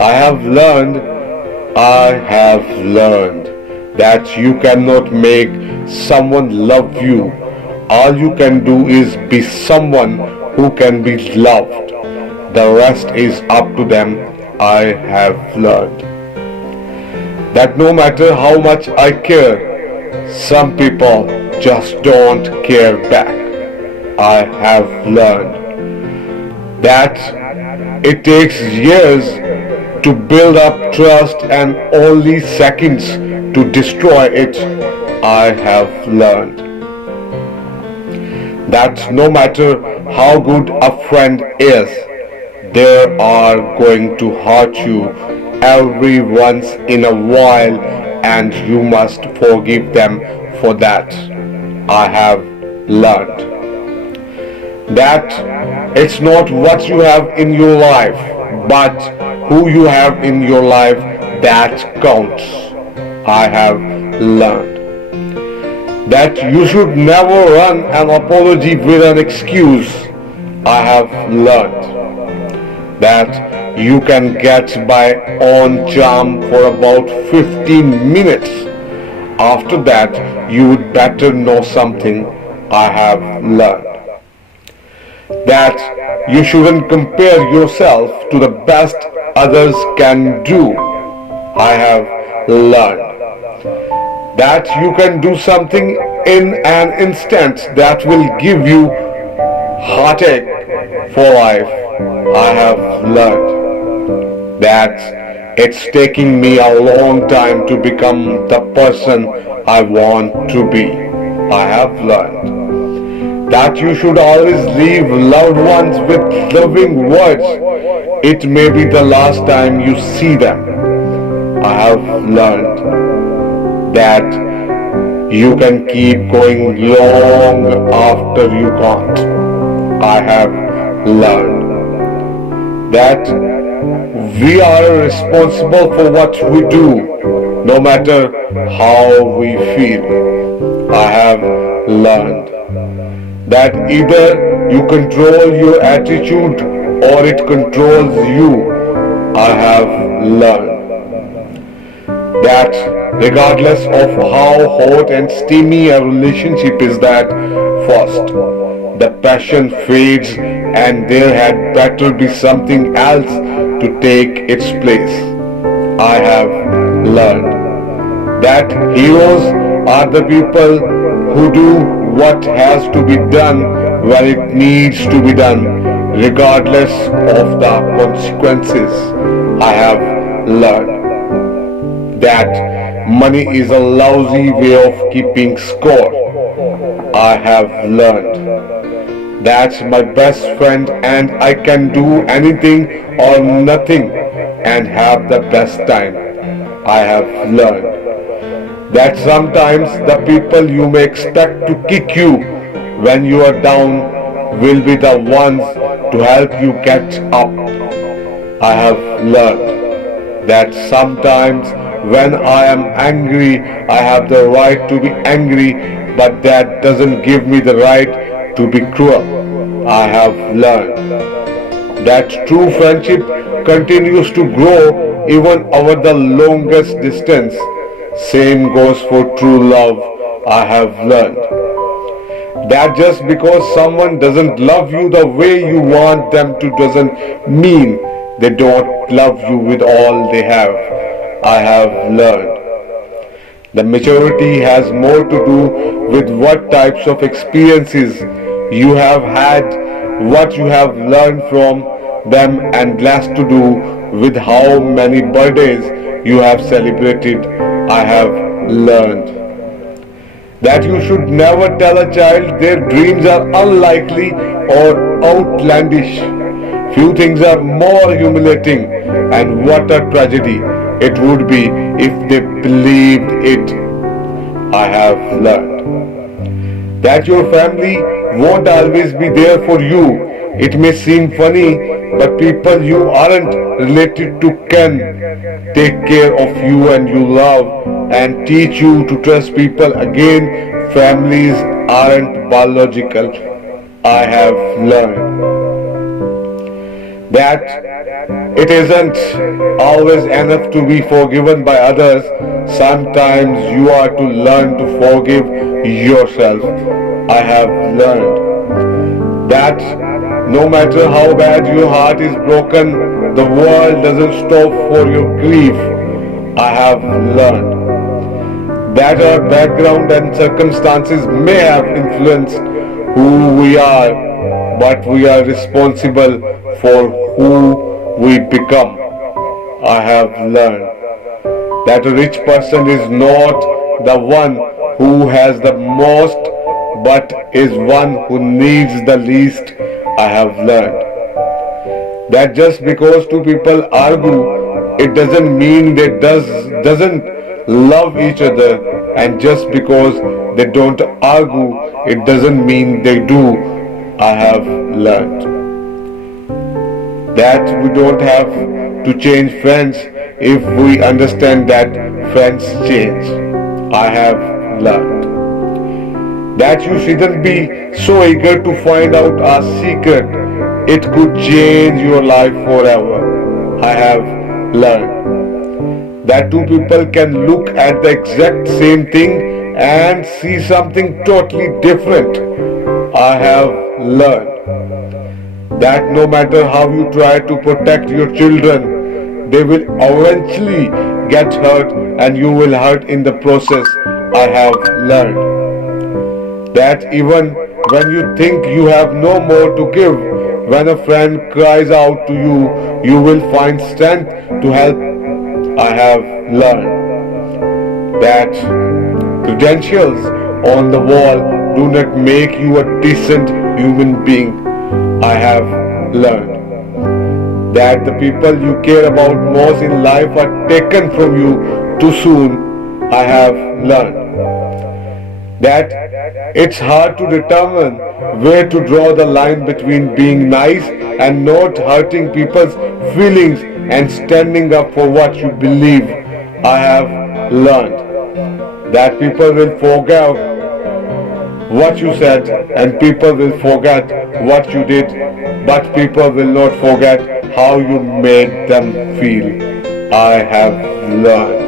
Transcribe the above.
I have learned that you cannot make someone love you. All you can do is be someone who can be loved. The rest is up to them. I have learned that no matter how much I care, some people just don't care back. I have learned that it takes years to build up trust and only seconds to destroy it. I have learned that no matter how good a friend is, they are going to hurt you every once in a while, and you must forgive them for that. I have learned that it's not what you have in your life, but who you have in your life that counts. I have learned that you should never run an apology with an excuse. I have learned that you can get by on charm for about 15 minutes. After that, you would better know something. I have learned that you shouldn't compare yourself to the best others can do. I have learned that you can do something in an instant that will give you heartache for life. I have learned that it's taking me a long time to become the person I want to be. I have learned that you should always leave loved ones with loving words. It may be the last time you see them. I have learned that you can keep going long after you can't. I have learned that we are responsible for what we do, no matter how we feel. I have learned that either you control your attitude or it controls you. I have learned that regardless of how hot and steamy a relationship is, that first the passion fades and there had better be something else to take its place. I have learned that heroes are the people who do what has to be done when it needs to be done, regardless of the consequences. I have learned that money is a lousy way of keeping score. I have learned that's my best friend and I can do anything or nothing and have the best time. I have learned that sometimes the people you may expect to kick you when you are down will be the ones to help you get up. I have learned that sometimes when I am angry, I have the right to be angry, but that doesn't give me the right to be cruel. I have learned that true friendship continues to grow even over the longest distance. Same goes for true love. I have learned that just because someone doesn't love you the way you want them to doesn't mean they don't love you with all they have. I have learned the maturity has more to do with what types of experiences you have had, what you have learned from them, and less to do with how many birthdays you have celebrated. I have learned that you should never tell a child their dreams are unlikely or outlandish. Few things are more humiliating, and what a tragedy it would be if they believed it. I have learned that your family won't always be there for you. It may seem funny, but people you aren't related to can take care of you and you love and teach you to trust people again. Families aren't biological. I have learned that it isn't always enough to be forgiven by others. Sometimes you are to learn to forgive yourself. I have learned that no matter how bad your heart is broken, the world doesn't stop for your grief. I have learned that our background and circumstances may have influenced who we are, but we are responsible for who we become. I have learned that a rich person is not the one who has the most, but is one who needs the least. I have learned that just because two people argue, it doesn't mean they doesn't love each other, and just because they don't argue, it doesn't mean they do. I have learned that we don't have to change friends if we understand that friends change. I have learned that you shouldn't be so eager to find out a secret. It could change your life forever. I have learned that two people can look at the exact same thing and see something totally different. I have learned that no matter how you try to protect your children, they will eventually get hurt and you will hurt in the process. I have learned that even when you think you have no more to give, when a friend cries out to you, you will find strength to help. I have learned that credentials on the wall do not make you a decent human being. I have learned that the people you care about most in life are taken from you too soon. I have learned that it's hard to determine where to draw the line between being nice and not hurting people's feelings and standing up for what you believe. I have learned that people will forget what you said and people will forget what you did, but people will not forget how you made them feel. I have learned